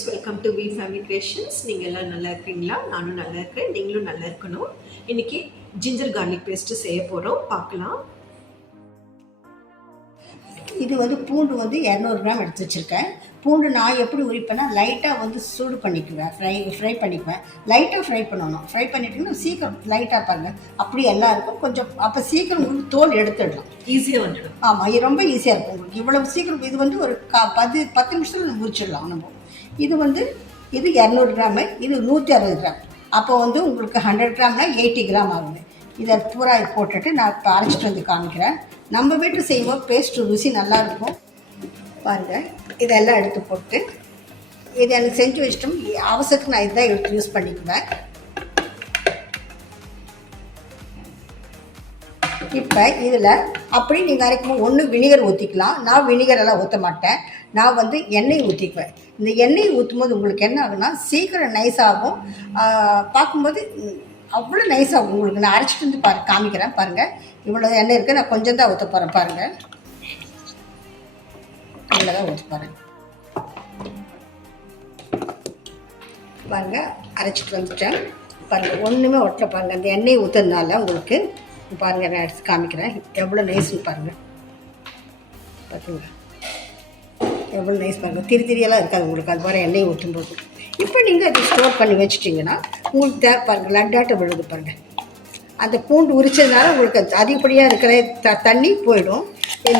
Friends, welcome to V family creations. நீங்கள் எல்லாம் நல்லா இருக்கீங்களா? நானும் நல்லா இருக்கேன், நீங்களும் நல்லா இருக்கணும். இன்னைக்கு ஜிஞ்சர் கார்லிக் பேஸ்ட்டு செய்ய போகிறோம், பார்க்கலாம். இது வந்து பூண்டு வந்து 200 கிராம் எடுத்து வச்சுருக்கேன். பூண்டு நான் எப்படி உரிப்பேன்னா லைட்டாக வந்து சூடு பண்ணிக்குவேன், ஃப்ரை பண்ணிக்குவேன். லைட்டாக ஃப்ரை பண்ணணும். ஃப்ரை பண்ணிட்டிங்கன்னா சீக்கிரம் லைட்டாக பாருங்கள், அப்படி எல்லாம் இருக்கும். கொஞ்சம் அப்போ சீக்கிரம் உங்களுக்கு தோல் எடுத்துடலாம், ஈஸியாக வந்துடும். ஆமாம், இது ரொம்ப ஈஸியாக இருக்கும் உங்களுக்கு. இவ்வளவு சீக்கிரம் இது வந்து ஒரு 10 நிமிஷத்தில் முறிச்சிடலாம் நம்ம. இது வந்து இது 200 கிராமு, இது 160 கிராம். அப்போ வந்து உங்களுக்கு 100 கிராம்னா 80 கிராம் ஆகுது. இதை பூரா போட்டுட்டு நான் இப்போ அரைச்சிட்டு வந்து காமிக்கிறேன். நம்ம வீட்டு செய்வோம், பேஸ்ட்டு ருசி நல்லாயிருக்கும் பாருங்கள். இதெல்லாம் எடுத்து போட்டு இது எனக்கு செஞ்சு வச்சிட்டோம். அவசரத்துக்கு நான் இதுதான் எடுத்து யூஸ் பண்ணிக்குவேன். இப்போ இதில் அப்படி நீங்கள் அரைக்கும்போது ஒன்று வினிகர் ஊற்றிக்கலாம். நான் வினிகரெல்லாம் ஊற்ற மாட்டேன், நான் வந்து எண்ணெய் ஊற்றிக்குவேன். இந்த எண்ணெய் ஊற்றும் போது உங்களுக்கு என்ன ஆகுனா சீக்கிரம் நைஸாகும். பார்க்கும்போது அவ்வளோ நைஸாகும் உங்களுக்கு. நான் அரைச்சிட்டு வந்து காமிக்கிறேன் பாருங்கள். இவ்வளோ எண்ணெய் இருக்குது, நான் கொஞ்சம் தான் ஊற்ற போகிறேன் பாருங்கள். இவ்வளோ தான் ஊற்ற போகிறேன் பாருங்கள். அரைச்சிட்டு வந்துட்டேன் பாருங்கள், ஒன்றுமே ஒட்டல பாருங்கள். அந்த எண்ணெய் ஊற்றுறதுனால உங்களுக்கு பாருங்கள், நான் எடுத்து காமிக்கிறேன் எவ்வளோ நைஸ்ன்னு பாருங்கள். பார்த்தீங்களா எவ்வளோ நைஸ் பாருங்கள், திரியெல்லாம் இருக்காது உங்களுக்கு அது மாதிரி எண்ணெய் ஊற்றும்போது. இப்போ நீங்கள் அதை ஸ்டோர் பண்ணி வச்சுட்டிங்கன்னா உங்களுக்கு தேவை பாருங்கள், லட்டாட்டம் விழுது பாருங்கள். அந்த பூண்டு உரிச்சதுனால உங்களுக்கு அதிகப்படியாக இருக்கிற தண்ணி போயிடும்.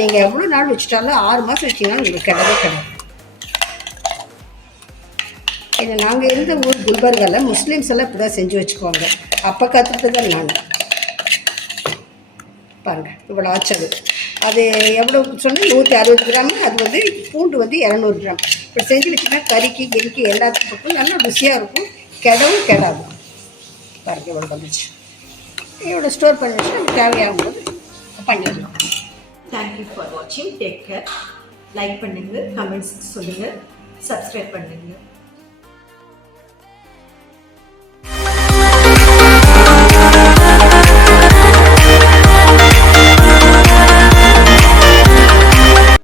நீங்கள் எவ்வளோ நாள் வச்சுட்டாலும் 6 மாதம் வச்சிங்கன்னா உங்களுக்கு கிடையாது. ஏன்னா நாங்கள் இருந்த ஊர் குல்பர்காவில் முஸ்லீம்ஸ் எல்லாம் இப்படி தான் செஞ்சு வச்சுக்குவாங்க. அப்போ கற்றுட்டு தான் நான் பாருங்கள் இவ்வளோ ஆச்சது. அது எவ்வளோ சொன்னால் 160 கிராமு. அது வந்து பூண்டு வந்து 200 கிராம். இப்படி செஞ்சு வச்சுன்னா கறிக்கு கெரிக்கு எல்லாத்துக்கும் நல்லா ருசியாக இருக்கும், கெடவும் கெடாது. பாருங்கள் இவ்வளோ வந்துச்சு. இவ்வளோ ஸ்டோர் பண்ணி வச்சு நமக்கு தேவையாகும் போது பண்ணிடலாம். தேங்க்யூ ஃபார் வாட்சிங். Take care. லைக் பண்ணுங்கள், கமெண்ட்ஸ் சொல்லுங்கள், சப்ஸ்கிரைப் பண்ணுங்கள்.